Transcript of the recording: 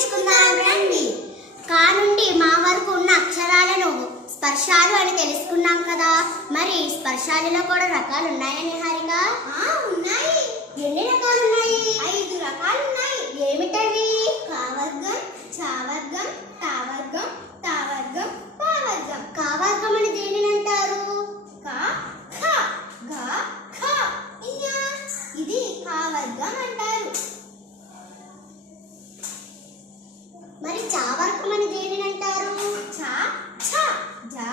నేర్చుకుందాం రండి. కా నుండి మా వరకు ఉన్న అక్షరాలను స్పర్శాలు అని తెలుసుకున్నాం కదా. మరి స్పర్శాలలో కూడా రకాలు ఉన్నాయని హారిక? ఉన్నాయి. ఎన్ని రకాలు ఉన్నాయి? 5 రకాలు ఉన్నాయి. ఏమిటవి? కావర్గం, చావర్గం, తావర్గం, తావర్గం, పావర్గం. కావర్గం అని దేనిని అంటారు? కా, ఖ, ఘ, ఖ, ఇయ. ఇది కావర్గం అంటారు. మరి చావర్గం అని దేనిని అంటారు? ఛ, ఛ, ఝ,